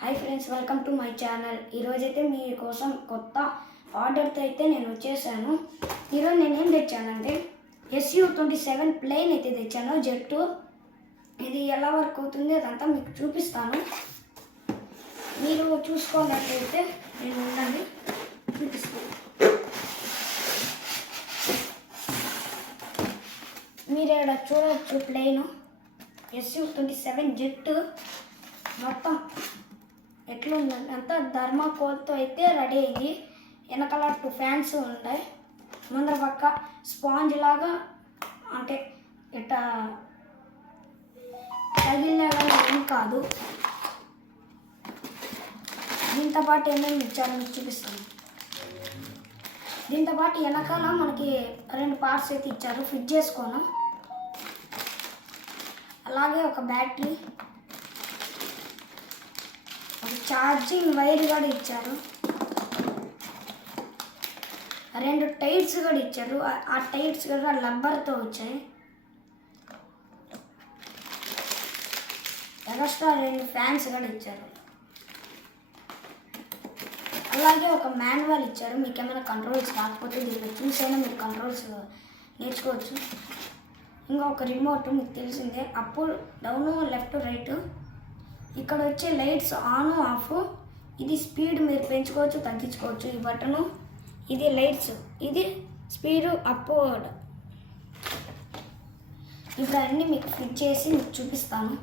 Hi friends, welcome to my channel. ఈరోజైతే మీకోసం కొత్త ఆర్డర్తో అయితే నేను వచ్చేసాను. ఈరోజు నేను ఏం తెచ్చానంటే SU-27 ప్లేన్ అయితే తెచ్చాను, జెట్టు. ఇది ఎలా వర్క్ అవుతుంది అదంతా మీకు చూపిస్తాను. మీరు చూసుకోనట్లయితే నేను ఉండండి, చూపిస్తాను. మీరు ఇక్కడ చూడవచ్చు ప్లేను SU-27 జెట్టు. మొత్తం ఎట్లుందంటే అంతా థర్మాకోల్తో అయితే రెడీ అయింది. వెనకాల 2 ఫ్యాన్స్ ఉంటాయి. ముందర పక్క స్పాంజ్ లాగా, అంటే ఇట్లా తగిలినా కానీ ఏం కాదు. దీంతో పాటు ఏమేమి ఇచ్చారని చూపిస్తాను. దీంతో పాటు వెనకాల మనకి 2 పార్ట్స్ అయితే ఇచ్చారు, ఫిట్ చేసుకోను. అలాగే ఒక బ్యాటరీ, ఛార్జింగ్ వైర్ కూడా ఇచ్చారు, 2 టైర్స్ కూడా ఇచ్చారు. ఆ టైర్స్ కూడా రబ్బర్తో వచ్చాయి. ఎక్స్ట్రా 2 ఫ్యాన్స్ కూడా ఇచ్చారు. అలాగే ఒక మాన్యువల్ ఇచ్చారు. మీకు ఏమైనా కంట్రోల్స్ రాకపోతే దీంట్లో చూసైనా మీరు కంట్రోల్స్ నేర్చుకోవచ్చు. ఇంకా ఒక రిమోట్, మీకు తెలిసిందే, అప్ డౌను లెఫ్ట్ రైట్. ఇక్కడ వచ్చే లైట్స్ ఆన్ ఆఫ్. ఇది స్పీడ్ మీరు పెంచుకోవచ్చు, తగ్గించుకోవచ్చు. ఈ బటను, ఇది లైట్స్, ఇది స్పీడ్ అప్. ఇప్పుడు అన్నీ మీకు ఫిట్ చేసి మీకు చూపిస్తాను.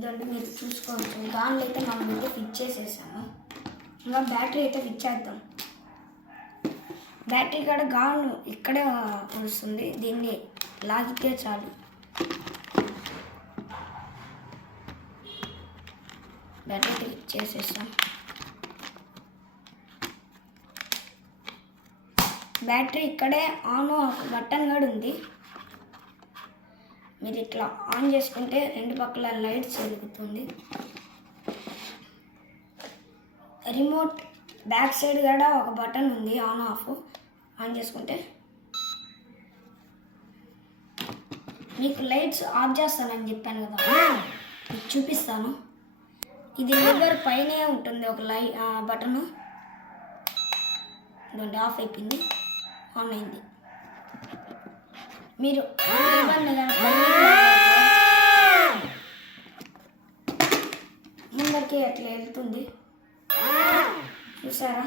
ఇదంటే మీరు చూసుకోవచ్చు. దానిలో అయితే మనం అయితే ఫిట్ చేసేసాము. ఇంకా బ్యాటరీ అయితే ఫిట్ చేద్దాం. బ్యాటరీ కూడా గాను ఇక్కడే వస్తుంది, దీన్ని లాగితే చాలు. బ్యాటరీ ఫిట్ చేసేసాం. బ్యాటరీ ఇక్కడే ఆన్ ఆఫ్ బటన్ కూడా ఉంది. మీరు ఇట్లా ఆన్ చేసుకుంటే 2 పక్కల లైట్స్ వెలుగుతుంది. రిమోట్ బ్యాక్ సైడ్ కూడా ఒక బటన్ ఉంది, ఆన్ ఆఫ్. ఆన్ చేసుకుంటే మీకు లైట్స్ ఆఫ్ చేస్తానని చెప్పాను కదా, మీకు చూపిస్తాను. ఇది లివర్ పైనే ఉంటుంది ఒక బటను. ఇదండి, ఆఫ్ అయిపోయింది, ఆన్ అయింది. మీరు ముందరికి అట్లా వెళ్తుంది, చూసారా?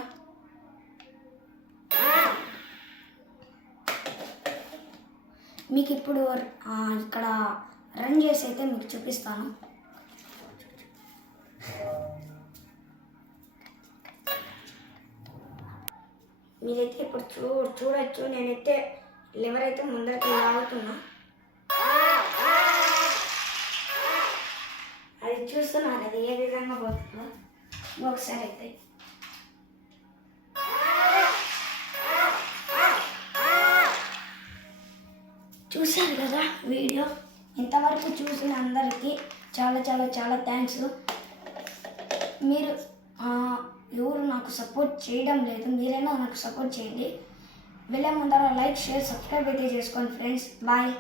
మీకు ఇప్పుడు ఇక్కడ రన్ చేసి అయితే మీకు చూపిస్తాను. మీరైతే ఇప్పుడు చూడొచ్చు. నేనైతే లివర్ అయితే ముందరికి లాగుతున్నా, అది చూస్తున్నాను అది ఏ విధంగా పోతుందో. ఒకసారి అయితే చూశారు కదా వీడియో. ఇంతవరకు చూసిన అందరికీ చాలా చాలా చాలా థ్యాంక్స్. మీరు ఎవరు నాకు సపోర్ట్ చేయడం లేదు, మీరైనా నాకు సపోర్ట్ చేయండి. వెళ్ళే ముందర లైక్, షేర్, సబ్స్క్రైబ్ అయితే చేసుకోండి ఫ్రెండ్స్. బాయ్.